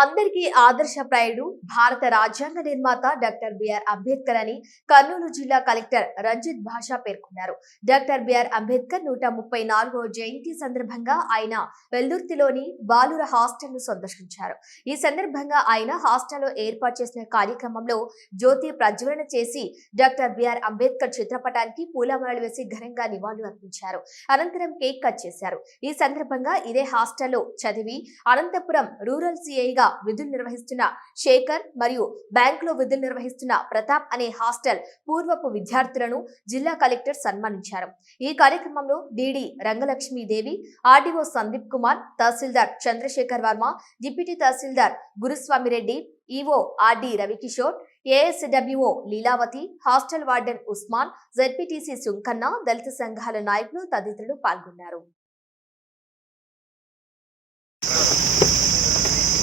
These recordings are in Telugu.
అందరికీ ఆదర్శప్రాయుడు భారత రాజ్యాంగ నిర్మాత డాక్టర్ బిఆర్ అంబేద్కర్ అని కర్నూలు జిల్లా కలెక్టర్ రంజిత్ భాషా పేర్కొన్నారు. డాక్టర్ బిఆర్ అంబేద్కర్ నూట ముప్పై నాలుగో జయంతి సందర్భంగా ఆయన వెల్దుర్తిలోని బాలుర హాస్టల్ను సందర్శించారు. ఈ సందర్భంగా ఆయన హాస్టల్లో ఏర్పాటు చేసిన కార్యక్రమంలో జ్యోతి ప్రజ్వలన చేసి డాక్టర్ బిఆర్ అంబేద్కర్ చిత్రపటానికి పూలమాలలు వేసి ఘనంగా నివాళులు అర్పించారు. అనంతరం కేక్ కట్ చేశారు. ఈ సందర్భంగా ఇదే హాస్టల్లో చదివి అనంతపురం రూరల్ సిఐగా విధులు నిర్వహిస్తున్న శేఖర్ మరియు బ్యాంకులో విధులు నిర్వహిస్తున్న ప్రతాప్ అనే హాస్టల్ పూర్వపు విద్యార్థులను జిల్లా కలెక్టర్ సన్మానించారు. ఈ కార్యక్రమంలో DD Rangalakshmidevi RDO Sandeep Kumar tahsildar Chandrasekhar Varma deputy tahsildar Guruswamireddy EO RD Ravikishore ASWO Leelavathi hostel warden Usman ZPTC Sunkanna దళిత సంఘాల నాయకులు తదితరులు పాల్గొన్నారు.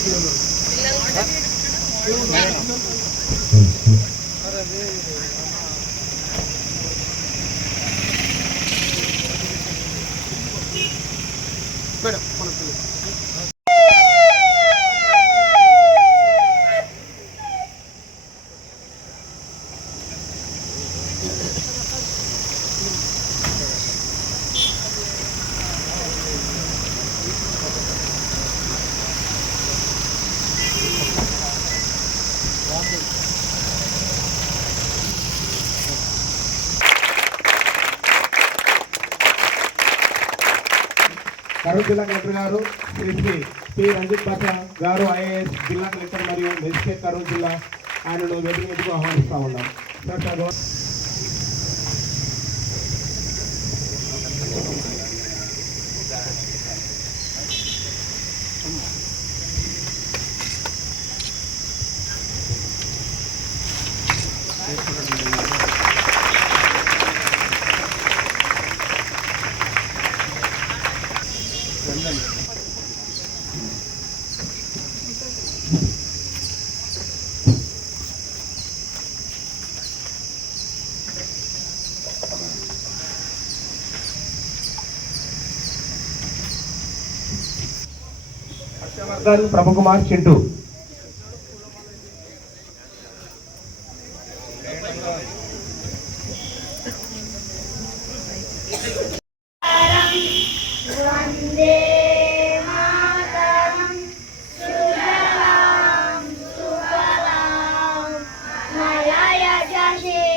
ഇല്ലെന്നുള്ളത് కరూరు జిల్లా కలెక్టర్ గారు శ్రీ శ్రీ పి. రంజిత్ బాషా గారు ఐఏఎస్ జిల్లా కలెక్టర్ మరియు మెజిస్ట్రేట్ కరూరు జిల్లా ఆయనను వేదిక మీదకు ఆహ్వానిస్తా ఉన్నాం. Sir sir Prabhukumar Chintu Yeah.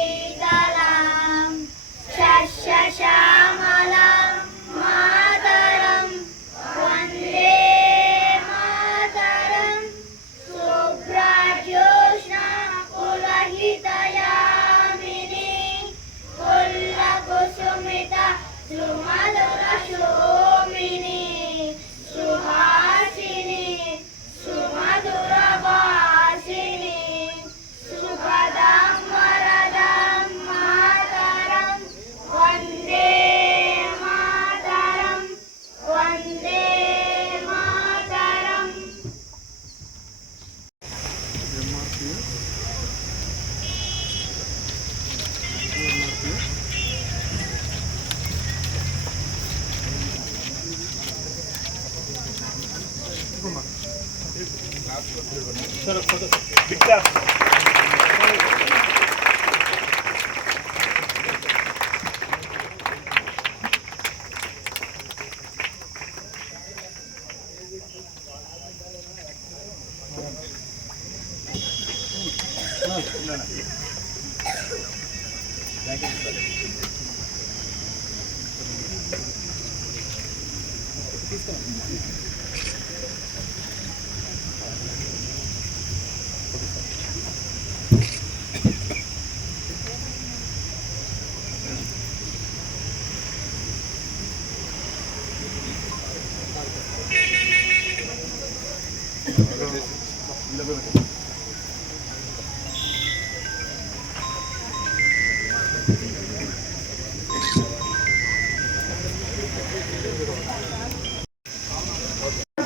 Victor.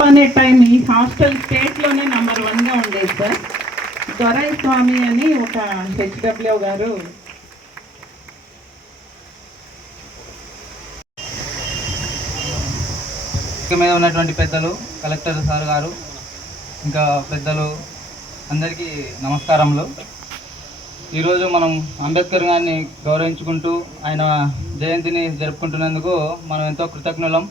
అనే టైం ఈ హాస్టల్ స్టేట్లోనే నంబర్ వన్గా ఉండేది సార్ దొరై స్వామి అని ఒక హెచ్డబ్ల్యూ గారు మీద ఉన్నటువంటి పెద్దలు కలెక్టర్ సార్ గారు ఇంకా పెద్దలు అందరికీ నమస్కారములు. ఈరోజు మనం అంబేద్కర్ గారిని గౌరవించుకుంటూ ఆయన జయంతిని జరుపుకుంటున్నందుకు మనం ఎంతో కృతజ్ఞులం.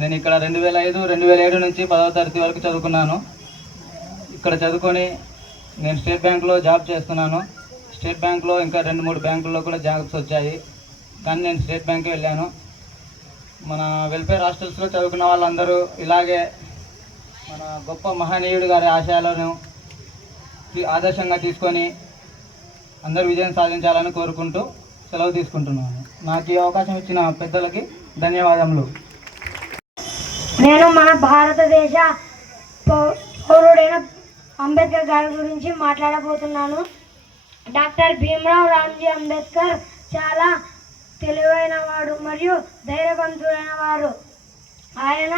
నేను ఇక్కడ రెండు వేల ఐదు రెండు వేల ఏడు నుంచి పదవ తరగతి వరకు చదువుకున్నాను. ఇక్కడ చదువుకొని నేను స్టేట్ బ్యాంక్లో జాబ్ చేస్తున్నాను. స్టేట్ బ్యాంక్లో ఇంకా రెండు మూడు బ్యాంకుల్లో కూడా జాబ్స్ వచ్చాయి. కానీ నేను స్టేట్ బ్యాంకే వెళ్ళాను. మన వెల్ఫేర్ హాస్టల్స్లో చదువుకున్న వాళ్ళందరూ ఇలాగే మన గొప్ప మహనీయుడు గారి ఆశయాలను ఆదర్శంగా తీసుకొని అందరూ విజయం సాధించాలని కోరుకుంటూ సెలవు తీసుకుంటున్నాను. నాకు ఈ అవకాశం ఇచ్చిన పెద్దలకి ధన్యవాదములు. నేను మన భారతదేశ పౌరుడైన అంబేద్కర్ గారి గురించి మాట్లాడబోతున్నాను. డాక్టర్ భీమరావు రామ్జీ అంబేద్కర్ చాలా తెలివైన వాడు మరియు ధైర్యవంతుడైన వారు ఆయన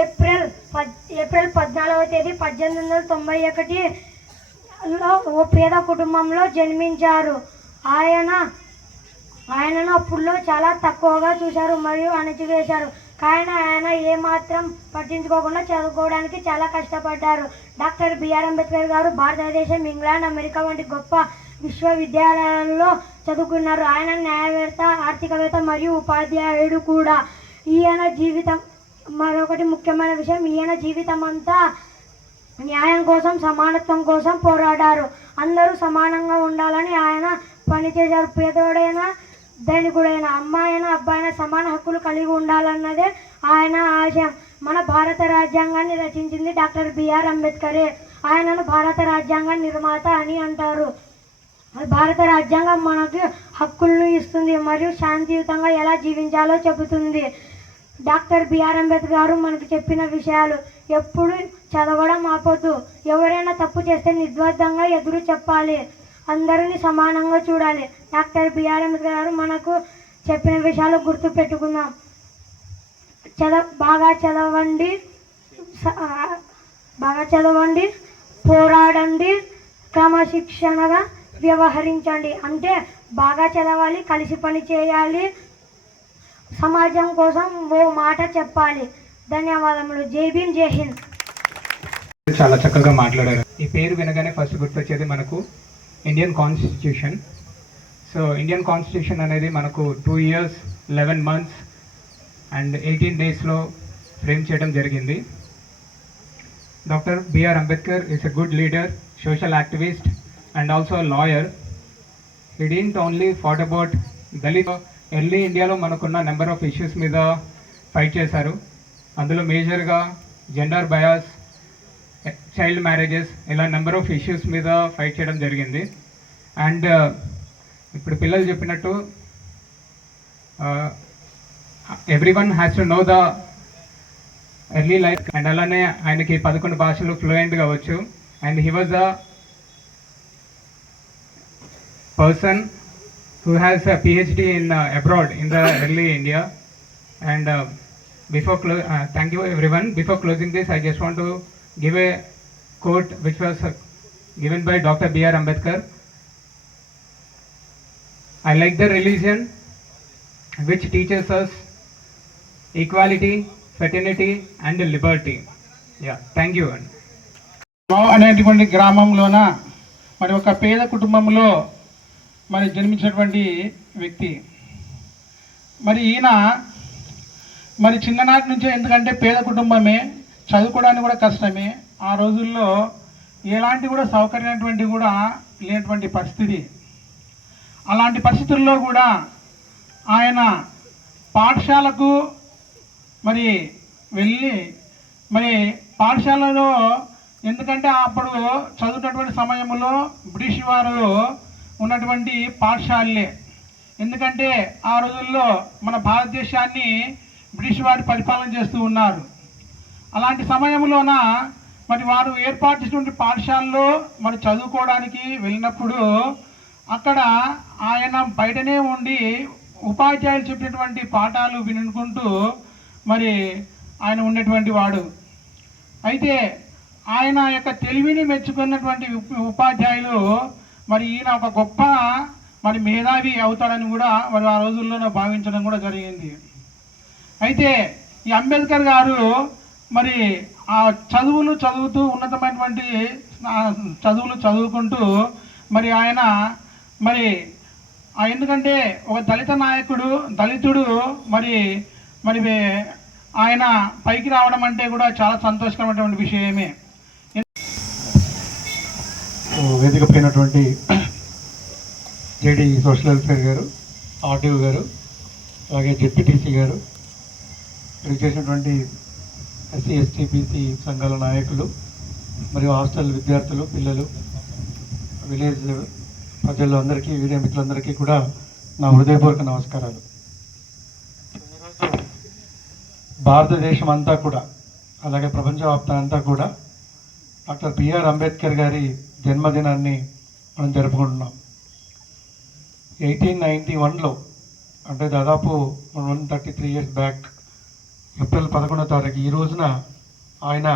ఏప్రిల్ పద్ ఏప్రిల్ పద్నాలుగవ తేదీ పద్దెనిమిది వందల తొంభై ఒకటిలో ఓ పేద కుటుంబంలో జన్మించారు. ఆయన ఆయనను అప్పుల్లో చాలా తక్కువగా చూశారు మరియు అణచివేశారు. కానీ ఆయన ఏమాత్రం పట్టించుకోకుండా చదువుకోవడానికి చాలా కష్టపడ్డారు. డాక్టర్ బిఆర్ అంబేద్కర్ గారు భారతదేశం ఇంగ్లాండ్ అమెరికా వంటి గొప్ప విశ్వవిద్యాలయాల్లో చదువుకున్నారు. ఆయన న్యాయవేత్త ఆర్థికవేత్త మరియు ఉపాధ్యాయుడు కూడా. ఈయన జీవితం మరొకటి ముఖ్యమైన విషయం. ఈయన జీవితం అంతా న్యాయం కోసం సమానత్వం కోసం పోరాడారు. అందరూ సమానంగా ఉండాలని ఆయన పనిచేశారు. పేదోడైనా ధనికుడైన అమ్మాయిన అబ్బాయిన సమాన హక్కులు కలిగి ఉండాలన్నదే ఆయన ఆశయం మన భారత రాజ్యాంగాన్ని రచించింది డాక్టర్ బిఆర్ అంబేద్కరే. ఆయనను భారత రాజ్యాంగ నిర్మాత అని అంటారు. భారత రాజ్యాంగం మనకు హక్కులను ఇస్తుంది మరియు శాంతియుతంగా ఎలా జీవించాలో చెబుతుంది. డాక్టర్ బిఆర్ అంబేద్కర్ గారు మనకు చెప్పిన విషయాలు ఎప్పుడు చదవడం ఆపొద్దు. ఎవరైనా తప్పు చేస్తే నిర్ద్వందంగా ఎదురు చెప్పాలి. అందరినీ సమానంగా చూడాలి. డాక్టర్ బిఆర్ అంబేద్కర్ గారు మనకు చెప్పిన విషయాలు గుర్తు పెట్టుకుందాం. చదవ బాగా చదవండి. బాగా చదవండి. పోరాడండి. క్రమశిక్షణగా వ్యవహరించండి. అంటే బాగా చదవాలి కలిసి పని చేయాలి. సమాజం కోసం ఓ మాట చెప్పాలి. ధన్యవాదములు. జై భీమ్ జై హింద్. చాలా చక్కగా మాట్లాడారు. ఈ పేరు వినగానే ఫస్ట్ గుర్తొచ్చేది మనకు Indian constitution so Indian constitution అనేది మనకు two years eleven months and eighteen డేస్లో ఫ్రేమ్ చేయడం జరిగింది. Doctor BR Ambedkar is a good leader social activist and also lawyer he didn't only fought about Dalit early ఇండియాలో మనకున్న నెంబర్ ఆఫ్ ఇష్యూస్ మీద ఫైట్ చేశారు. అందులో మేజర్గా జెండర్ బయాస్ చైల్డ్ మ్యారేజెస్ ఇలా నెంబర్ ఆఫ్ ఇష్యూస్ మీద ఫైట్ చేయడం జరిగింది. అండ్ ఇప్పుడు పిల్లలు చెప్పినట్టు every one has to know the early life and అలానే ఆయనకి పదకొండు భాషలు ఫ్లూయెంట్గా కావచ్చు and he was the person who has a PhD in abroad in the early India and before close thank you everyone before closing this I just want to give a quote which was given by Dr. B.R. Ambedkar. I like the religion which teaches us equality, fraternity, and liberty. Yeah, thank you. అనేటువంటి గ్రామంలోన మరి ఒక పేద కుటుంబంలో మరి జన్మించినటువంటి వ్యక్తి మరి ఈయన మరి చిన్ననాటి నుంచే ఎందుకంటే పేద కుటుంబమే చదువుకోవడానికి కూడా కష్టమే ఆ రోజుల్లో ఎలాంటి కూడా సౌకర్యమైనటువంటి కూడా లేనటువంటి పరిస్థితి. అలాంటి పరిస్థితుల్లో కూడా ఆయన పాఠశాలకు మరి వెళ్ళి మరి పాఠశాలలో ఎందుకంటే అప్పుడు చదువుతున్నటువంటి సమయంలో బ్రిటిష్ వారు ఉన్నటువంటి పాఠశాలలే. ఎందుకంటే ఆ రోజుల్లో మన భారతదేశాన్ని బ్రిటిష్ వారు పరిపాలన చేస్తూ ఉన్నారు. అలాంటి సమయంలోన మరి వారు ఏర్పాటు చేసినటువంటి పాఠశాలలో మరి చదువుకోవడానికి వెళ్ళినప్పుడు అక్కడ ఆయన బయటనే ఉండి ఉపాధ్యాయులు చెప్పినటువంటి పాఠాలు వినుకుంటూ మరి ఆయన ఉండేటువంటి వాడు. అయితే ఆయన యొక్క తెలివిని మెచ్చుకున్నటువంటి ఉపాధ్యాయులు మరి ఈయన ఒక గొప్ప మరి మేధావి అవుతాడని కూడా మరి ఆ రోజుల్లోనే భావించడం కూడా జరిగింది. అయితే ఈ అంబేద్కర్ గారు మరి ఆ చదువులు చదువుతూ ఉన్నతమైనటువంటి చదువులు చదువుకుంటూ మరి ఆయన మరి ఆ ఎందుకంటే ఒక దళిత నాయకుడు దళితుడు మరి మరి ఆయన పైకి రావడం అంటే కూడా చాలా సంతోషకరమైనటువంటి విషయమే. వేదిక పోయినటువంటి జేడి సోషల్ వెల్ఫేర్ గారు ఆర్టీఓ గారు అలాగే జెడ్పీటీసీ గారు చేసినటువంటి ఎస్సీ ఎస్టీ బీసీ సంఘాల నాయకులు మరియు హాస్టల్ విద్యార్థులు పిల్లలు విలేజ్ ప్రజలు అందరికీ వీడియో మిత్రులందరికీ కూడా నా హృదయపూర్వక నమస్కారాలు. భారతదేశం అంతా కూడా అలాగే ప్రపంచవ్యాప్తం అంతా కూడా డాక్టర్ బిఆర్ అంబేద్కర్ గారి జన్మదినాన్ని మనం జరుపుకుంటున్నాం. ఎయిటీన్ నైంటీ వన్లో అంటే దాదాపు one thirty three years back April పదకొండో తారీఖు ఈ రోజున ఆయన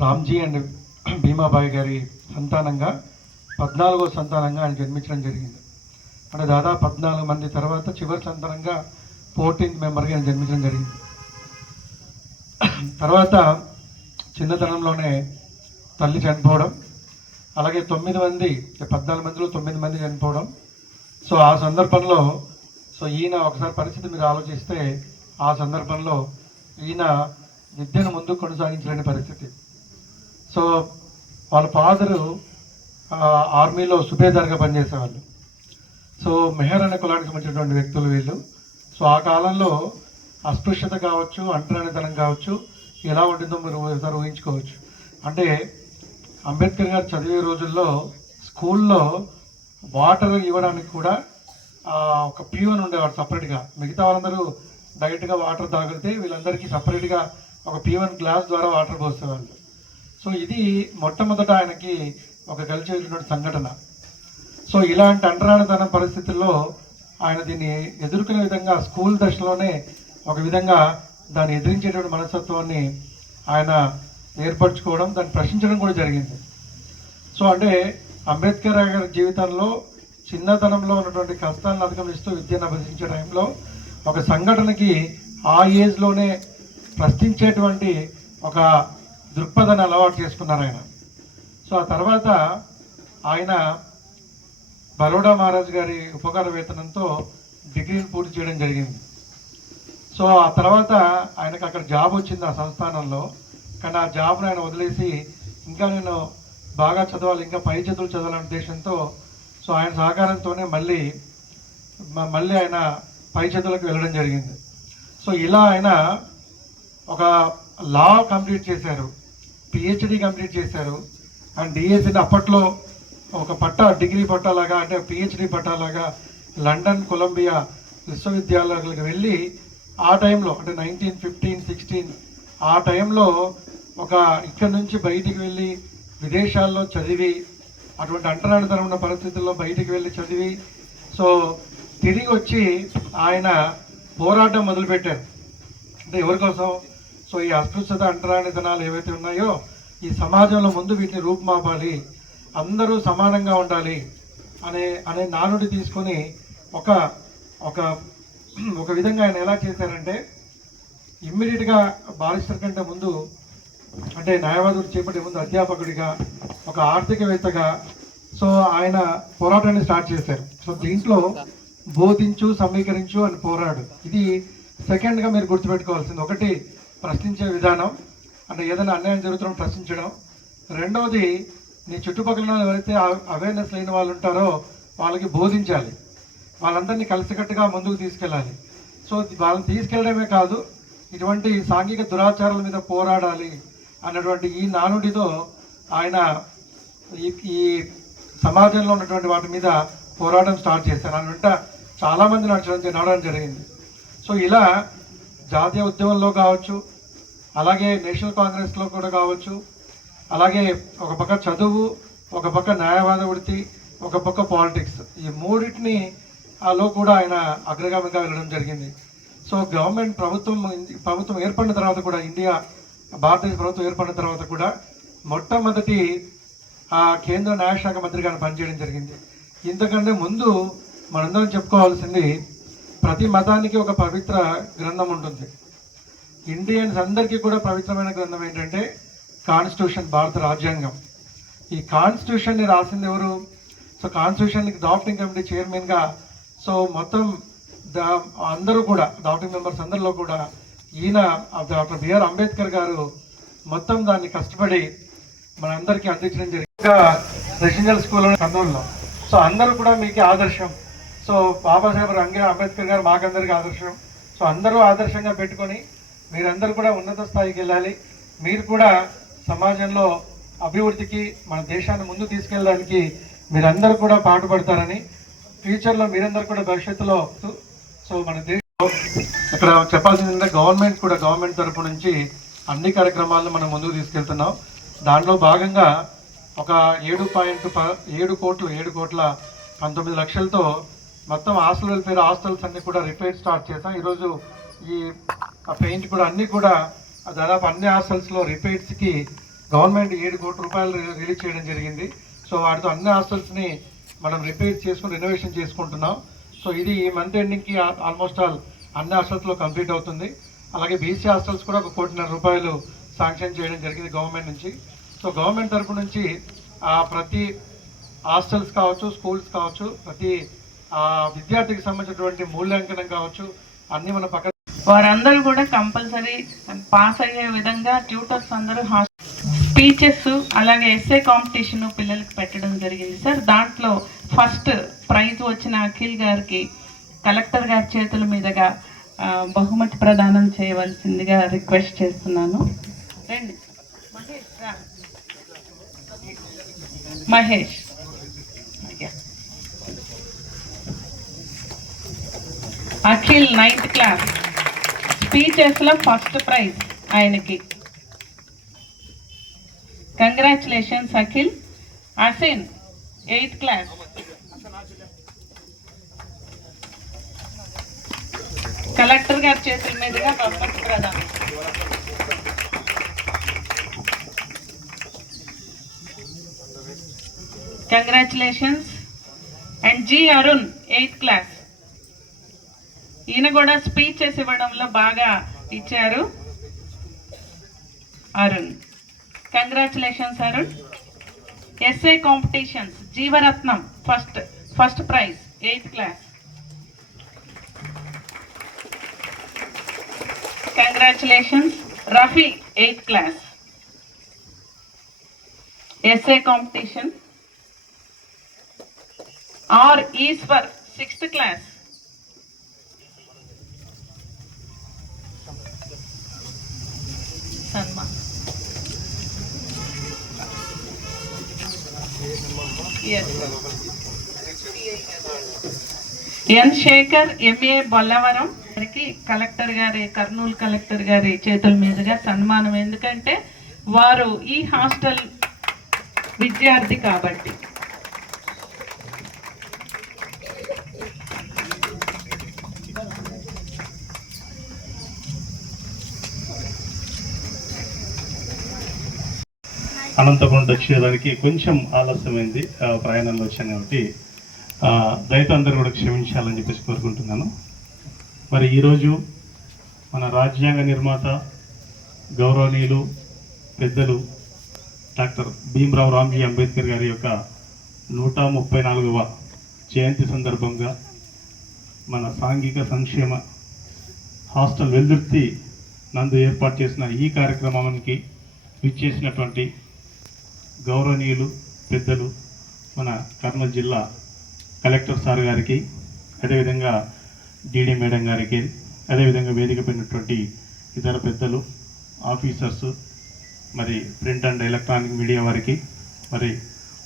రామ్జీ అండ్ భీమాబాయి గారి సంతానంగా పద్నాలుగో సంతానంగా ఆయన జన్మించడం జరిగింది. అంటే దాదాపు పద్నాలుగు మంది తర్వాత చివరి సంతానంగా ఫోర్టీన్త్ మెంబర్గా ఆయన జన్మించడం జరిగింది. తర్వాత చిన్నతనంలోనే తల్లి చనిపోవడం అలాగే తొమ్మిది మంది పద్నాలుగు మందిలో తొమ్మిది మంది చనిపోవడం. సో ఆ సందర్భంలో సో ఈయన ఒకసారి పరిస్థితి మీరు ఆలోచిస్తే ఆ సందర్భంలో ఈయన విద్యను ముందుకు కొనసాగించలేని పరిస్థితి. సో వాళ్ళ ఫాదరు ఆర్మీలో సుబేదార్గా పనిచేసేవాళ్ళు. సో మెహర్ అనే కులానికి సంబంధించినటువంటి వ్యక్తులు వీళ్ళు. సో ఆ కాలంలో అస్పృశ్యత కావచ్చు అంటరానితనం కావచ్చు ఎలా ఉంటుందో మీరు ఒకసారి ఊహించుకోవచ్చు. అంటే అంబేద్కర్ గారు చదివే రోజుల్లో స్కూల్లో వాటర్ ఇవ్వడానికి కూడా ఒక పీవన్ ఉండేవాడు సపరేట్గా మిగతా వాళ్ళందరూ డైరెక్ట్గా వాటర్ తాగితే వీళ్ళందరికీ సపరేట్గా ఒక పీవన్ గ్లాస్ ద్వారా వాటర్ పోసేవాళ్ళు. సో ఇది మొట్టమొదట ఆయనకి ఒక కలిసేటువంటి సంఘటన. సో ఇలాంటి అంటరానితన పరిస్థితుల్లో ఆయన దీన్ని ఎదుర్కొనే విధంగా స్కూల్ దశలోనే ఒక విధంగా దాన్ని ఎదిరించేటువంటి మనస్తత్వాన్ని ఆయన ఏర్పరచుకోవడం దాన్ని ప్రశ్నించడం కూడా జరిగింది. సో అంటే అంబేద్కర్ గారి జీవితంలో చిన్నతనంలో ఉన్నటువంటి కష్టాలను అధిగమిస్తూ విద్యను అభ్యసించే టైంలో ఒక సంఘటనకి ఆ ఏజ్లోనే ప్రశ్నించేటువంటి ఒక దృక్పథాన్ని అలవాటు చేసుకున్నారు ఆయన. సో ఆ తర్వాత ఆయన బరోడా మహారాజ్ గారి ఉపకార వేతనంతో డిగ్రీని పూర్తి చేయడం జరిగింది. సో ఆ తర్వాత ఆయనకు అక్కడ జాబ్ వచ్చింది ఆ సంస్థానంలో. కానీ ఆ జాబ్ను ఆయన వదిలేసి ఇంకా నేను బాగా చదవాలి ఇంకా పై చదువులు చదవాలనే ఉద్దేశంతో సో ఆయన సహకారంతోనే మళ్ళీ మళ్ళీ ఆయన పై చేతులకు వెళ్ళడం జరిగింది. సో ఇలా ఆయన ఒక లా కంప్లీట్ చేశారు. పిహెచ్డి కంప్లీట్ చేశారు. అండ్ డిఎస్సిని అప్పట్లో ఒక పట్టా డిగ్రీ పట్టాలాగా అంటే పిహెచ్డి పట్టాలాగా లండన్ కొలంబియా విశ్వవిద్యాలయాలకు వెళ్ళి ఆ టైంలో అంటే నైన్టీన్ ఫిఫ్టీన్ సిక్స్టీన్ ఆ టైంలో ఒక ఇక్కడ నుంచి బయటికి వెళ్ళి విదేశాల్లో చదివి అటువంటి అంటరానితనం ఉన్న పరిస్థితుల్లో బయటికి వెళ్ళి చదివి సో తిరిగి వచ్చి ఆయన పోరాటం మొదలుపెట్టారు. అంటే ఎవరి కోసం? సో ఈ అస్పృశ్యత అంటరానితనాలు ఏవైతే ఉన్నాయో ఈ సమాజంలో ముందు వీటిని రూపుమాపాలి అందరూ సమానంగా ఉండాలి అనే అనే నానుడి తీసుకొని ఒక ఒక ఒక విధంగా ఆయన ఎలా చేశారంటే ఇమ్మీడియట్గా బారిస్టర్ కంటే ముందు అంటే న్యాయవాదులు చేపట్టే ముందు అధ్యాపకుడిగా ఒక ఆర్థికవేత్తగా సో ఆయన పోరాటాన్ని స్టార్ట్ చేశారు. సో దీంట్లో బోధించు సమీకరించు అని పోరాడు. ఇది సెకండ్గా మీరు గుర్తుపెట్టుకోవాల్సింది. ఒకటి ప్రశ్నించే విధానం. అంటే ఏదైనా అన్యాయం జరుగుతున్న ప్రశ్నించడం. రెండవది నీ చుట్టుపక్కల ఎవరైతే అవేర్నెస్ లేని వాళ్ళు ఉంటారో వాళ్ళకి బోధించాలి. వాళ్ళందరినీ కలిసికట్టుగా ముందుకు తీసుకెళ్ళాలి. సో వాళ్ళని తీసుకెళ్ళడమే కాదు ఇటువంటి సాంఘిక దురాచారాల మీద పోరాడాలి అన్నటువంటి ఈ నానుడితో ఆయన ఈ ఈ సమాజంలో ఉన్నటువంటి వాటి మీద పోరాటం స్టార్ట్ చేశారు. అని వెంట చాలామంది నడచడం నడవడం జరిగింది. సో ఇలా జాతీయ ఉద్యమంలో కావచ్చు అలాగే నేషనల్ కాంగ్రెస్లో కూడా కావచ్చు అలాగే ఒక పక్క చదువు ఒక పక్క న్యాయవాద వృత్తి ఒక పక్క పాలిటిక్స్ ఈ మూడింటిని ఆలో కూడా ఆయన అగ్రగామిగా వెళ్ళడం జరిగింది. సో గవర్నమెంట్ ప్రభుత్వం ప్రభుత్వం ఏర్పడిన తర్వాత కూడా ఇండియా భారతదేశ ప్రభుత్వం ఏర్పడిన తర్వాత కూడా మొట్టమొదటి ఆ కేంద్ర న్యాయశాఖ మంత్రిగా ఆయన పనిచేయడం జరిగింది. ఇంతకంటే ముందు మనందరం చెప్పుకోవాల్సింది ప్రతి మతానికి ఒక పవిత్ర గ్రంథం ఉంటుంది. ఇండియన్స్ అందరికీ కూడా పవిత్రమైన గ్రంథం ఏంటంటే కాన్స్టిట్యూషన్ భారత రాజ్యాంగం. ఈ కాన్స్టిట్యూషన్ని రాసింది ఎవరు? సో కాన్స్టిట్యూషన్కి డాఫ్టింగ్ కమిటీ చైర్మన్గా సో మొత్తం దా అందరూ కూడా డాఫ్టింగ్ మెంబర్స్ అందరిలో కూడా ఈయన డాక్టర్ బిఆర్ అంబేద్కర్ గారు మొత్తం దాన్ని కష్టపడి మనందరికీ అందించడం జరిగింది. రెసిడెన్షియల్ స్కూల్ కర్నూలులో సో అందరూ కూడా మీకు ఆదర్శం. సో బాబాసాహెబ్ రంగే అంబేద్కర్ గారు మాకందరికీ ఆదర్శం. సో అందరూ ఆదర్శంగా పెట్టుకొని మీరందరూ కూడా ఉన్నత స్థాయికి వెళ్ళాలి. మీరు కూడా సమాజంలో అభివృద్ధికి మన దేశాన్ని ముందు తీసుకెళ్ళడానికి మీరందరూ కూడా పాటుపడతారని ఫ్యూచర్లో మీరందరూ కూడా భవిష్యత్తులో సో మన దేశంలో ఇక్కడ చెప్పాల్సింది గవర్నమెంట్ కూడా గవర్నమెంట్ తరపు నుంచి అన్ని కార్యక్రమాలను మనం ముందుకు తీసుకెళ్తున్నాం. దాంట్లో భాగంగా ఒక ఏడు పాయింట్ ప ఏడు కోట్లు ఏడు కోట్ల పంతొమ్మిది లక్షలతో మొత్తం హాస్టల్ వెల్ఫేర్ హాస్టల్స్ అన్ని కూడా రిపేర్ స్టార్ట్ చేసాం ఈరోజు ఈ పెయింట్ కూడా అన్ని కూడా దాదాపు అన్ని హాస్టల్స్లో రిపేర్స్కి గవర్నమెంట్ ఏడు కోట్ల రూపాయలు రిలీజ్ చేయడం జరిగింది. సో వాటితో అన్ని హాస్టల్స్ని మనం రిపేర్ చేసుకుని రెనోవేషన్ చేసుకుంటున్నాం. సో ఇది ఈ మంత్ ఎండింగ్కి ఆల్మోస్ట్ ఆల్ అన్ని హాస్టల్స్లో కంప్లీట్ అవుతుంది. అలాగే బీసీ హాస్టల్స్ కూడా ఒక కోటిన్నర రూపాయలు శాంక్షన్ చేయడం జరిగింది గవర్నమెంట్ నుంచి. సో గవర్నమెంట్ తరపు నుంచి ఆ, ప్రతి హాస్టల్స్ కావచ్చు స్కూల్స్ కావచ్చు ప్రతి విద్యార్థికి సంబంధించినటువంటి మూల్యాంకనం కావచ్చు అన్ని మన పక్కన వారందరూ కూడా కంపల్సరీ పాస్ అయ్యే విధంగా ట్యూటర్స్ అందరూ స్పీచెస్ అలాగే ఎస్ఏ కాంపిటీషన్ పిల్లలకి పెట్టడం జరిగింది సార్. దాంట్లో ఫస్ట్ ప్రైజ్ వచ్చిన అఖిల్ గారికి కలెక్టర్ గారి చేతుల మీదుగా బహుమతి ప్రదానం చేయవలసిందిగా రిక్వెస్ట్ చేస్తున్నాను. రండి. మహేష్ మహేష్ అయ్యా. అఖిల్ నైన్త్ క్లాస్ స్పీచెస్లో ఫస్ట్ ప్రైజ్ ఆయనకి. కంగ్రాచులేషన్స్ అఖిల్. అసిన్ ఎయిత్ క్లాస్ కలెక్టర్ గారి చేతుల మీదుగా బహుమతి congratulations and G Arun eighth class ఈయన కూడా స్పీచెస్ ఇవ్వడంలో బాగా ఇచ్చారు. Arun. Congratulations Arun. SA competitions Jeevaratnam first first prize eighth class congratulations Rafi eighth class SA competition R Eshwar sixth class N Shekhar MA Bollavaram. గారికి కలెక్టర్ గారి కర్నూలు కలెక్టర్ గారి చేతుల మీదుగా సన్మానం. ఎందుకంటే వారు ఈ హాస్టల్ విద్యార్థి కాబట్టి. అనంతపురం టచ్ చేయడానికి కొంచెం ఆలస్యమైంది ప్రయాణంలో వచ్చాను కాబట్టి దయతో అందరూ కూడా క్షమించాలని చెప్పేసి కోరుకుంటున్నాను. మరి ఈరోజు మన రాజ్యాంగ నిర్మాత గౌరవనీయులు పెద్దలు డాక్టర్ భీమరావు రామ్జీ అంబేద్కర్ గారి యొక్క నూట ముప్పై నాలుగవ జయంతి సందర్భంగా మన సాంఘిక సంక్షేమ హాస్టల్ వెల్దుర్తి నందు ఏర్పాటు చేసిన ఈ కార్యక్రమానికి విచ్చేసినటువంటి గౌరవనీయులు పెద్దలు మన కర్నూలు జిల్లా కలెక్టర్ సార్ గారికి అదేవిధంగా డీడీ మేడం గారికి అదేవిధంగా వేదికపైనటువంటి ఇతర పెద్దలు ఆఫీసర్స్ మరి ప్రింట్ అండ్ ఎలక్ట్రానిక్ మీడియా వారికి మరి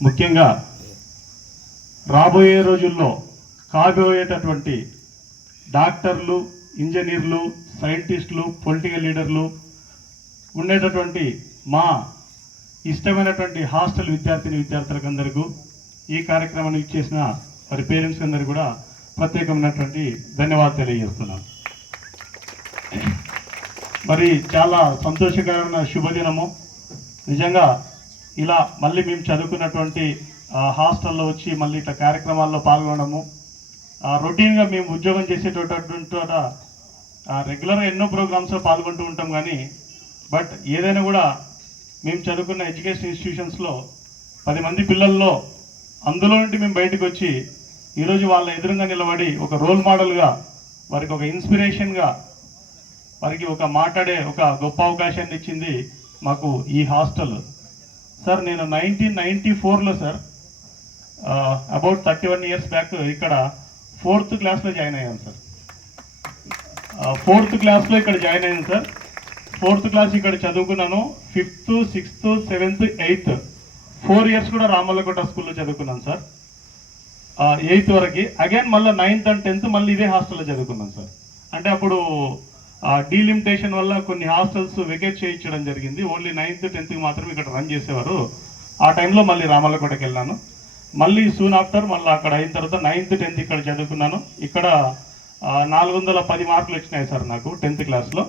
ముఖ్యంగా రాబోయే రోజుల్లో కాబోయేటటువంటి డాక్టర్లు ఇంజనీర్లు సైంటిస్టులు పొలిటికల్ లీడర్లు ఉండేటటువంటి మా ఇష్టమైనటువంటి హాస్టల్ విద్యార్థిని విద్యార్థులకు అందరికీ ఈ కార్యక్రమాన్ని ఇచ్చేసిన వారి పేరెంట్స్ అందరికీ కూడా ప్రత్యేకమైనటువంటి ధన్యవాదాలు తెలియజేస్తున్నాను. మరి చాలా సంతోషకరమైన శుభదినము. నిజంగా ఇలా మళ్ళీ మేము చదువుకున్నటువంటి హాస్టల్లో వచ్చి మళ్ళీ ఇట్లా కార్యక్రమాల్లో పాల్గొనడము ఆ, రొటీన్గా మేము ఉద్యోగం చేసేటటువంటి రెగ్యులర్గా ఎన్నో ప్రోగ్రామ్స్లో పాల్గొంటూ ఉంటాం కానీ బట్ ఏదైనా కూడా మేము చదువుకున్న ఎడ్యుకేషన్ ఇన్స్టిట్యూషన్స్లో పది మంది పిల్లల్లో అందులో నుండి మేము బయటకు వచ్చి ఈరోజు వాళ్ళ ఎదురుగా నిలబడి ఒక రోల్ మోడల్గా వారికి ఒక ఇన్స్పిరేషన్గా వారికి ఒక మాట్లాడే ఒక గొప్ప అవకాశాన్ని ఇచ్చింది మాకు ఈ హాస్టల్. సార్ నేను నైన్టీన్ నైంటీ ఫోర్లో sir about thirty one years back ఇక్కడ ఫోర్త్ క్లాస్లో జాయిన్ అయ్యాను సార్. ఫోర్త్ క్లాస్లో ఇక్కడ జాయిన్ అయ్యాను సార్. ఫోర్త్ క్లాస్ ఇక్కడ చదువుకున్నాను. Fifth sixth seventh eighth. Four years కూడా రామల్లకోట స్కూల్లో చదువుకున్నాను సార్. ఎయిత్ వరకు. అగైన్ మళ్ళీ నైన్త్ అండ్ టెన్త్ మళ్ళీ ఇదే హాస్టల్లో చదువుకున్నాను సార్. అంటే అప్పుడు డీలిమిటేషన్ వల్ల కొన్ని హాస్టల్స్ వెకేట్ చేయించడం జరిగింది. ఓన్లీ నైన్త్ టెన్త్కి మాత్రం ఇక్కడ రన్ చేసేవారు. ఆ టైంలో మళ్ళీ రామల్లకోటకి వెళ్ళాను. మళ్ళీ సూన్ ఆఫ్టర్ మళ్ళీ అక్కడ అయిన తర్వాత నైన్త్ టెన్త్ ఇక్కడ చదువుకున్నాను. ఇక్కడ నాలుగు వందల పది మార్కులు వచ్చినాయి సార్ నాకు టెన్త్ క్లాస్లో.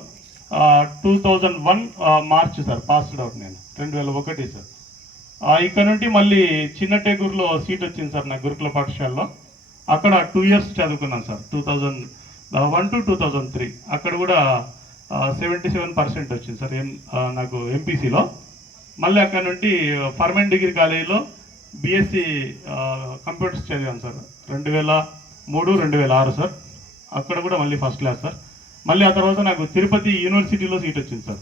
Two thousand one March sir passed out నేను. రెండు వేల ఒకటి సార్. ఇక్కడ నుండి మళ్ళీ చిన్నటేగూరులో సీట్ వచ్చింది సార్ నా గురుకుల పాఠశాలలో. అక్కడ టూ ఇయర్స్ చదువుకున్నాను sir two thousand one to two thousand three అక్కడ కూడా సెవెంటీ సెవెన్ పర్సెంట్ వచ్చింది సార్ ఎం నాకు ఎంపీసీలో మళ్ళీ అక్కడ నుండి ఫర్మన్ డిగ్రీ కాలేజీలో బీఎస్సీ కంప్యూటర్స్ చదివాను సార్. రెండు వేల మూడు రెండు వేల ఆరు సార్. అక్కడ కూడా మళ్ళీ ఫస్ట్ క్లాస్ సార్. మళ్ళీ ఆ తర్వాత నాకు తిరుపతి యూనివర్సిటీలో సీట్ వచ్చింది సార్.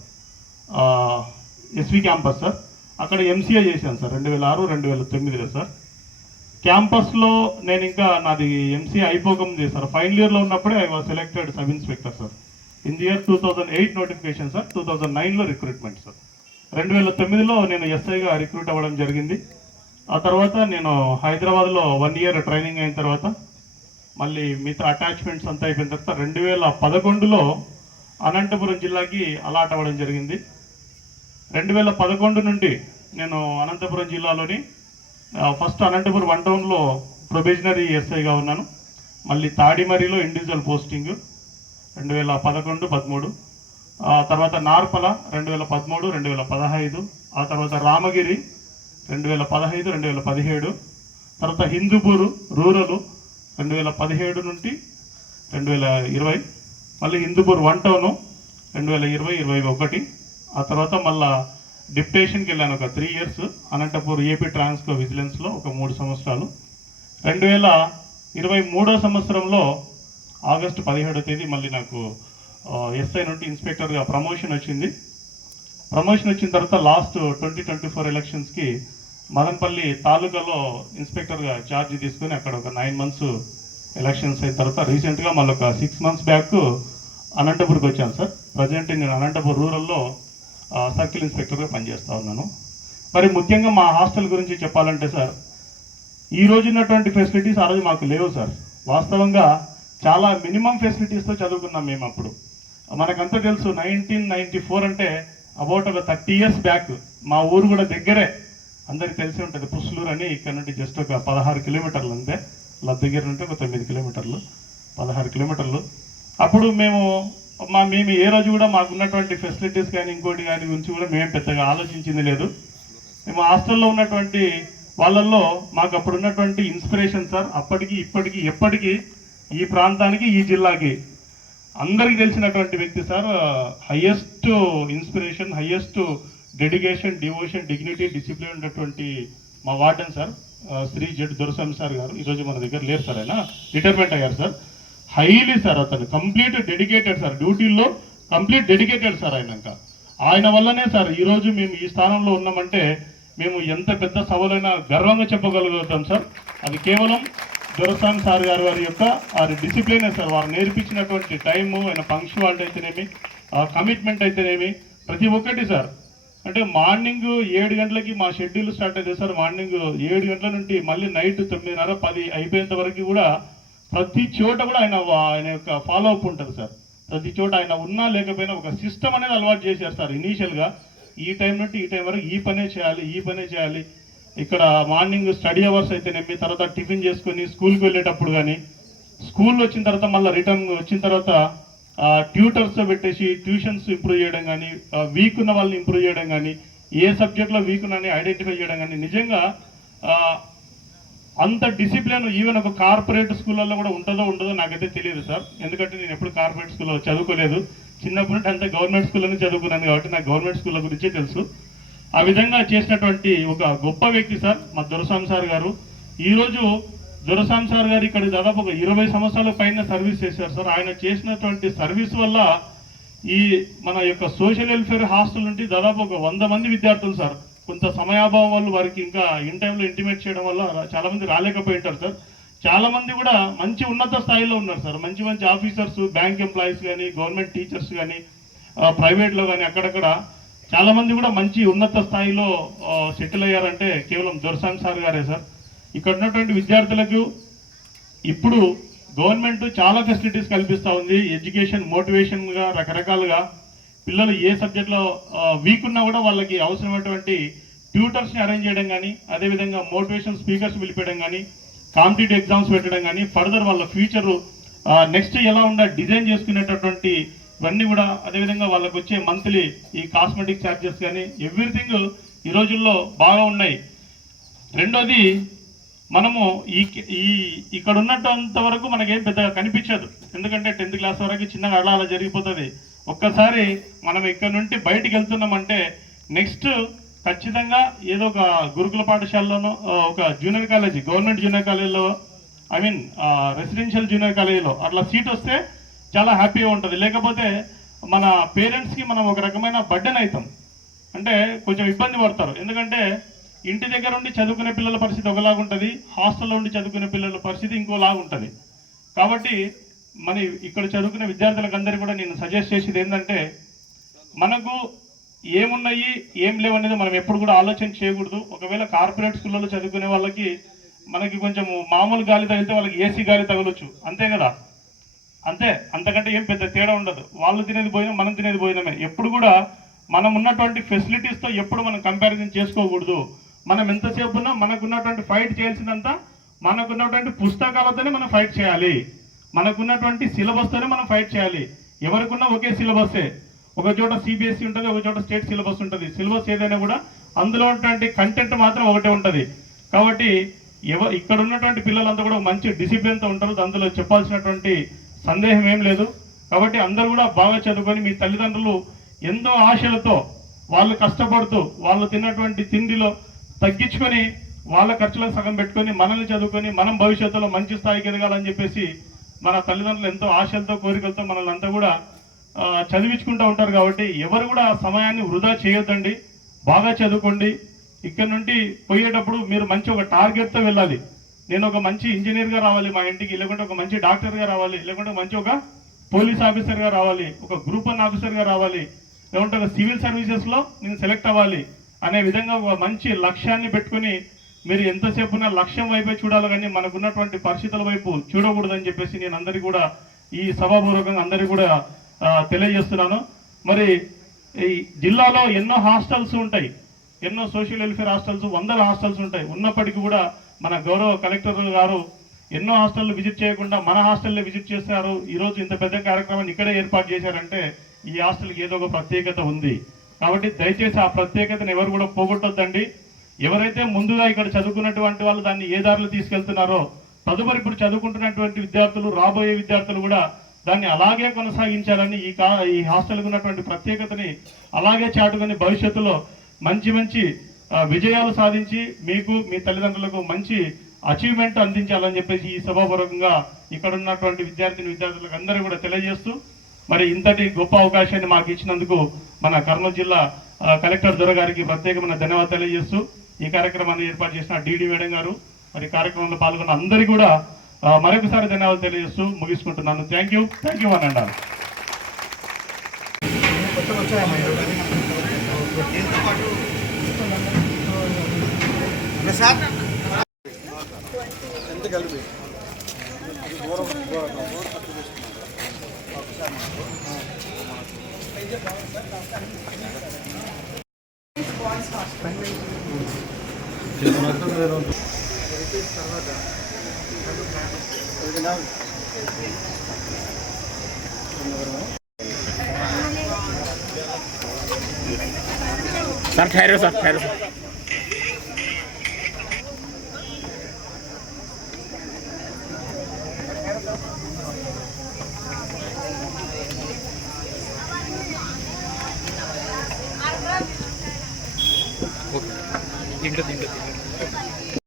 SV campus sir. అక్కడ ఎంసీఏ చేశాను సార్ రెండు వేల ఆరు రెండు వేల తొమ్మిదిలో సార్. క్యాంపస్లో నేను ఇంకా నాది ఎంసీఏ అయిపోకముందే సార్. ఫైనల్ ఇయర్లో ఉన్నప్పుడే I was selected sub inspector sir. In the year two thousand eight notification sir two thousand నైన్లో రిక్రూట్మెంట్ సార్. రెండు వేల తొమ్మిదిలో నేను ఎస్ఐగా రిక్రూట్ అవ్వడం జరిగింది. ఆ తర్వాత నేను హైదరాబాద్లో వన్ ఇయర్ ట్రైనింగ్ అయిన తర్వాత మళ్ళీ మిగతా అటాచ్మెంట్స్ అంతా అయిపోయిన తర్వాత రెండు వేల పదకొండులో అనంతపురం జిల్లాకి అలాట్ అవ్వడం జరిగింది. రెండు వేల పదకొండు నుండి నేను అనంతపురం జిల్లాలోని ఫస్ట్ అనంతపురం వన్ టౌన్లో ప్రొబేషనరీ ఎస్ఐగా ఉన్నాను. మళ్ళీ తాడిమరిలో ఇండివిజువల్ పోస్టింగ్ రెండు వేల పదకొండు పదమూడు. ఆ తర్వాత నార్పల రెండు వేల పదమూడు రెండు వేల పదహైదు. ఆ తర్వాత రామగిరి రెండు వేల పదహైదు రెండు వేల పదిహేడు. తర్వాత హిందూపూరు రూరలు రెండు వేల పదిహేడు నుండి రెండు వేల ఇరవై మళ్ళీ హిందూపూర్ వన్ టౌను రెండు వేల ఇరవై ఇరవై ఒకటి ఆ తర్వాత మళ్ళా డిప్టేషన్కి వెళ్ళాను ఒక three years Anantapur AP Transco విజిలెన్స్లో ఒక మూడు సంవత్సరాలు. రెండు వేల ఇరవై మూడో సంవత్సరంలో ఆగస్టు పదిహేడో తేదీ మళ్ళీ నాకు ఎస్ఐ నుండి ఇన్స్పెక్టర్గా ప్రమోషన్ వచ్చింది. ప్రమోషన్ వచ్చిన తర్వాత లాస్ట్ ట్వంటీ ట్వంటీ ఫోర్ ఎలక్షన్స్కి మదనపల్లి తాలూకాలో ఇన్స్పెక్టర్గా ఛార్జ్ తీసుకుని అక్కడ ఒక నైన్ మంత్స్ ఎలక్షన్స్ అయిన తర్వాత రీసెంట్గా మళ్ళీ ఒక సిక్స్ మంత్స్ బ్యాక్ అనంతపూర్కి వచ్చాను సార్. ప్రజెంట్ నేను అనంతపూర్ రూరల్లో సర్కిల్ ఇన్స్పెక్టర్గా పనిచేస్తూ ఉన్నాను. మరి ముఖ్యంగా మా హాస్టల్ గురించి చెప్పాలంటే సార్ ఈ రోజు ఉన్నటువంటి ఫెసిలిటీస్ ఆ రోజు మాకు లేవు సార్. వాస్తవంగా చాలా మినిమం ఫెసిలిటీస్తో చదువుకున్నాం మేము అప్పుడు. మనకంతా తెలుసు నైన్టీన్ నైన్టీ ఫోర్ అంటే అబౌట్ ఒక థర్టీ ఇయర్స్ బ్యాక్ మా ఊరు కూడా దగ్గరే అందరికి తెలిసి ఉంటుంది పుస్లూరు అని ఇక్కడ నుండి జస్ట్ ఒక పదహారు కిలోమీటర్లు అంతే ఇలా దగ్గర నుండి ఒక తొమ్మిది కిలోమీటర్లు పదహారు కిలోమీటర్లు. అప్పుడు మేము మా మేము ఏ రోజు కూడా మాకు ఉన్నటువంటి ఫెసిలిటీస్ కానీ ఇంకోటి కానీ గురించి కూడా మేము పెద్దగా ఆలోచించింది లేదు. మేము హాస్టల్లో ఉన్నటువంటి వాళ్ళల్లో మాకు అప్పుడు ఉన్నటువంటి ఇన్స్పిరేషన్ సార్ అప్పటికి ఇప్పటికి ఎప్పటికీ ఈ ప్రాంతానికి ఈ జిల్లాకి. అందరికీ తెలిసినటువంటి వ్యక్తి sir highest inspiration highest dedication devotion dignity discipline ఉన్నటువంటి మా warden sir Shri Z Doraswamy sir గారు ఈరోజు మన దగ్గర లేరు సార్ ఆయన. రిటైర్మెంట్ అయ్యారు సార్. హైలీ సార్ అతను. Complete dedicated sir. డ్యూటీల్లో complete dedicated sir ఆయనక ఆయన వల్లనే సార్ ఈరోజు మేము ఈ స్థానంలో ఉన్నామంటే మేము ఎంత పెద్ద సవాలైనా గర్వంగా చెప్పగలుగుతాం సార్. అది కేవలం దొరస్వామి సార్ గారు వారి యొక్క వారి డిసిప్లినే సార్. వారు నేర్పించినటువంటి టైము ఆయన పంక్చువాలిటీ అయితేనేమి కమిట్మెంట్ అయితేనేమి ప్రతి ఒక్కటి సార్. అంటే మార్నింగ్ ఏడు గంటలకి మా షెడ్యూల్ స్టార్ట్ అయితే సార్ మార్నింగ్ ఏడు గంటల నుండి మళ్ళీ నైట్ తొమ్మిదిన్నర పది అయిపోయేంత వరకు కూడా ప్రతి చోట కూడా ఆయన ఆయన యొక్క ఫాలో అప్ ఉంటుంది సార్. ప్రతి చోట ఆయన ఉన్నా లేకపోయినా ఒక సిస్టమ్ అనేది అలవాటు చేశారు సార్ ఇనీషియల్గా ఈ టైం నుండి ఈ టైం వరకు ఈ పనే చేయాలి ఈ పనే చేయాలి. ఇక్కడ మార్నింగ్ స్టడీ అవర్స్ అయితేనేమి తర్వాత టిఫిన్ చేసుకొని స్కూల్కి వెళ్ళేటప్పుడు కానీ స్కూల్ వచ్చిన తర్వాత మళ్ళీ రిటర్న్ వచ్చిన తర్వాత ట్యూటర్స్ పెట్టేసి ట్యూషన్స్ ఇంప్రూవ్ చేయడం కానీ వీక్ ఉన్న వాళ్ళని ఇంప్రూవ్ చేయడం కానీ ఏ సబ్జెక్ట్లో వీక్ ఉన్నని ఐడెంటిఫై చేయడం కానీ నిజంగా అంత డిసిప్లిన్ ఈవెన్ ఒక కార్పొరేట్ స్కూళ్ళల్లో కూడా ఉంటుందో ఉండదో నాకైతే తెలియదు సార్. ఎందుకంటే నేను ఎప్పుడు కార్పొరేట్ స్కూల్లో చదువుకోలేదు. చిన్నప్పుడు అంత అంతా గవర్నమెంట్ స్కూల్లోనే చదువుకున్నాను కాబట్టి నాకు గవర్నమెంట్ స్కూళ్ళ గురించే తెలుసు. ఆ విధంగా చేసినటువంటి ఒక గొప్ప వ్యక్తి సార్ మా దొరస్వామి సార్ గారు. ఈరోజు దొరస్వామి సార్ గారు ఇక్కడ దాదాపు ఒక ఇరవై సంవత్సరాల పైన సర్వీస్ చేశారు సార్. ఆయన చేసినటువంటి సర్వీస్ వల్ల ఈ మన యొక్క సోషల్ వెల్ఫేర్ హాస్టల్ నుండి దాదాపు ఒక వంద మంది విద్యార్థులు సార్. కొంత సమయాభావం వల్ల వారికి ఇంకా ఇన్ టైంలో ఇంటిమేట్ చేయడం వల్ల చాలామంది చాలా మంది రాలేకపోయి ఉంటారు సార్. చాలా మంది కూడా మంచి ఉన్నత స్థాయిలో ఉన్నారు సార్. మంచి మంచి ఆఫీసర్స్ బ్యాంక్ ఎంప్లాయీస్ కానీ గవర్నమెంట్ టీచర్స్ కానీ ప్రైవేట్లో కానీ అక్కడక్కడ చాలామంది కూడా మంచి ఉన్నత స్థాయిలో సెటిల్ అయ్యారంటే కేవలం దొరసాన్ సార్ గారే సార్. ఇక్కడ ఉన్నటువంటి విద్యార్థులకు ఇప్పుడు గవర్నమెంట్ చాలా ఫెసిలిటీస్ కల్పిస్తూ ఉంది. ఎడ్యుకేషన్ మోటివేషన్గా రకరకాలుగా పిల్లలు ఏ సబ్జెక్ట్లో వీక్ ఉన్నా కూడా వాళ్ళకి అవసరమైనటువంటి ట్యూటర్స్ని అరేంజ్ చేయడం కానీ అదేవిధంగా మోటివేషన్ స్పీకర్స్ పిలిపేయడం కానీ కాంపిటేటివ్ ఎగ్జామ్స్ పెట్టడం కానీ ఫర్దర్ వాళ్ళ ఫ్యూచర్ నెక్స్ట్ ఎలా ఉండ డిజైన్ చేసుకునేటటువంటి ఇవన్నీ కూడా అదేవిధంగా వాళ్ళకు వచ్చే మంత్లీ ఈ కాస్మెటిక్ ఛార్జెస్ కానీ ఎవ్రీథింగ్ ఈ రోజుల్లో బాగా ఉన్నాయి. రెండోది మనము ఈ ఈ ఇక్కడ ఉన్నంత వరకు మనకేం పెద్దగా కనిపించదు. ఎందుకంటే టెన్త్ క్లాస్ వరకు చిన్నగా అలా అలా జరిగిపోతుంది. ఒక్కసారి మనం ఇక్కడ నుండి బయటికి వెళ్తున్నామంటే నెక్స్ట్ ఖచ్చితంగా ఏదో ఒక గురుకుల పాఠశాలలోనో ఒక జూనియర్ కాలేజీ గవర్నమెంట్ జూనియర్ కాలేజీలో ఐ మీన్ రెసిడెన్షియల్ జూనియర్ కాలేజీలో అట్లా సీట్ వస్తే చాలా హ్యాపీగా ఉంటుంది. లేకపోతే మన పేరెంట్స్కి మనం ఒక రకమైన బడ్డెన్ అవుతాం అంటే కొంచెం ఇబ్బంది పడతారు. ఎందుకంటే ఇంటి దగ్గర ఉండి చదువుకునే పిల్లల పరిస్థితి ఒకలాగా ఉంటుంది హాస్టల్లో ఉండి చదువుకునే పిల్లల పరిస్థితి ఇంకోలాగా ఉంటుంది కాబట్టి మన ఇక్కడ చదువుకునే విద్యార్థులకు అందరికీ కూడా నేను సజెస్ట్ చేసేది ఏంటంటే మనకు ఏమున్నాయి ఏం లేవనేది మనం ఎప్పుడు కూడా ఆలోచన చేయకూడదు. ఒకవేళ కార్పొరేట్ స్కూళ్ళలో చదువుకునే వాళ్ళకి మనకి కొంచెం మామూలు గాలి తగిలితే వాళ్ళకి ఏసీ గాలి తగలొచ్చు. అంతే కదా? అంతే. అంతకంటే ఏం పెద్ద తేడా ఉండదు. వాళ్ళు తినేది పోయినా మనం తినేది పోయినామే ఎప్పుడు కూడా మనం ఉన్నటువంటి ఫెసిలిటీస్తో ఎప్పుడు మనం కంపారిజన్ చేసుకోకూడదు. మనం ఎంతసేపు ఉన్నా మనకున్నటువంటి ఫైట్ చేయాల్సినంత మనకున్నటువంటి పుస్తకాలతోనే మనం ఫైట్ చేయాలి. మనకున్నటువంటి సిలబస్తోనే మనం ఫైట్ చేయాలి. ఎవరికున్నా ఒకే సిలబస్సే ఒక చోట సిబిఎస్ఈ ఉంటుంది ఒక చోట స్టేట్ సిలబస్ ఉంటుంది. సిలబస్ ఏదైనా కూడా అందులో ఉన్నటువంటి కంటెంట్ మాత్రం ఒకటే ఉంటుంది. కాబట్టి ఎవ ఇక్కడ ఉన్నటువంటి పిల్లలంతా కూడా మంచి డిసిప్లిన్తో ఉంటారు. అందులో చెప్పాల్సినటువంటి సందేహం ఏం లేదు. కాబట్టి అందరూ కూడా బాగా చదువుకొని మీ తల్లిదండ్రులు ఎంతో ఆశలతో వాళ్ళు కష్టపడుతూ వాళ్ళు తిన్నటువంటి తిండిలో తగ్గించుకొని వాళ్ళ ఖర్చులకు సగం పెట్టుకొని మనల్ని చదువుకొని మనం భవిష్యత్తులో మంచి స్థాయికి ఎదగాలని చెప్పేసి మన తల్లిదండ్రులు ఎంతో ఆశలతో కోరికలతో మనల్ని అంతా కూడా చదివించుకుంటూ ఉంటారు కాబట్టి ఎవరు కూడా ఆ సమయాన్ని వృధా చేయొద్దండి. బాగా చదువుకోండి. ఇక్కడ నుండి పోయేటప్పుడు మీరు మంచి ఒక టార్గెట్తో వెళ్ళాలి. నేను ఒక మంచి ఇంజనీర్గా రావాలి మా ఇంటికి లేకుంటే ఒక మంచి డాక్టర్గా రావాలి లేకుంటే మంచి ఒక పోలీస్ ఆఫీసర్గా రావాలి ఒక గ్రూప్ వన్ ఆఫీసర్గా రావాలి లేకుంటే ఒక సివిల్ సర్వీసెస్లో నేను సెలెక్ట్ అవ్వాలి. అనే విధంగా ఒక మంచి లక్ష్యాన్ని పెట్టుకుని మీరు ఎంతసేపు ఉన్న లక్ష్యం వైపే చూడాలి కానీ మనకున్నటువంటి పరిస్థితుల వైపు చూడకూడదని చెప్పేసి నేను అందరికీ కూడా ఈ సభాపూర్వకంగా అందరికీ కూడా తెలియజేస్తున్నాను. మరి ఈ జిల్లాలో ఎన్నో హాస్టల్స్ ఉంటాయి. ఎన్నో సోషల్ వెల్ఫేర్ హాస్టల్స్ వందల హాస్టల్స్ ఉంటాయి. ఉన్నప్పటికీ కూడా మన గౌరవ కలెక్టర్ గారు ఎన్నో హాస్టల్ విజిట్ చేయకుండా మన హాస్టల్లో విజిట్ చేశారు. ఈరోజు ఇంత పెద్ద కార్యక్రమాన్ని ఇక్కడే ఏర్పాటు చేశారంటే ఈ హాస్టల్కి ఏదో ఒక ప్రత్యేకత ఉంది. కాబట్టి దయచేసి ఆ ప్రత్యేకతను ఎవరు కూడా పోగొట్టొద్దండి. ఎవరైతే ముందుగా ఇక్కడ చదువుకున్నటువంటి వాళ్ళు దాన్ని ఏ దారిలో తీసుకెళ్తున్నారో తదుపరి ఇప్పుడు చదువుకుంటున్నటువంటి విద్యార్థులు రాబోయే విద్యార్థులు కూడా దాన్ని అలాగే కొనసాగించాలని ఈ కా ఈ హాస్టల్కి ఉన్నటువంటి ప్రత్యేకతని అలాగే చాటుకొని భవిష్యత్తులో మంచి మంచి విజయాలు సాధించి మీకు మీ తల్లిదండ్రులకు మంచి అచీవ్మెంట్ అందించాలని చెప్పేసి ఈ సభాపూర్వకంగా ఇక్కడ ఉన్నటువంటి విద్యార్థిని విద్యార్థులకు అందరూ కూడా తెలియజేస్తూ మరి ఇంతటి గొప్ప అవకాశాన్ని మాకు ఇచ్చినందుకు మన కర్నూలు జిల్లా కలెక్టర్ దొర గారికి ప్రత్యేకమైన ధన్యవాదాలు తెలియజేస్తూ ఈ కార్యక్రమాన్ని ఏర్పాటు చేసిన డిడి మేడం గారు మరి కార్యక్రమంలో పాల్గొన్న అందరికీ కూడా మరొకసారి ధన్యవాదాలు తెలియజేస్తూ ముగించుకుంటున్నాను థ్యాంక్ యూ థ్యాంక్ యూ అని అన్నారు. सर ठहरो सर ठहरो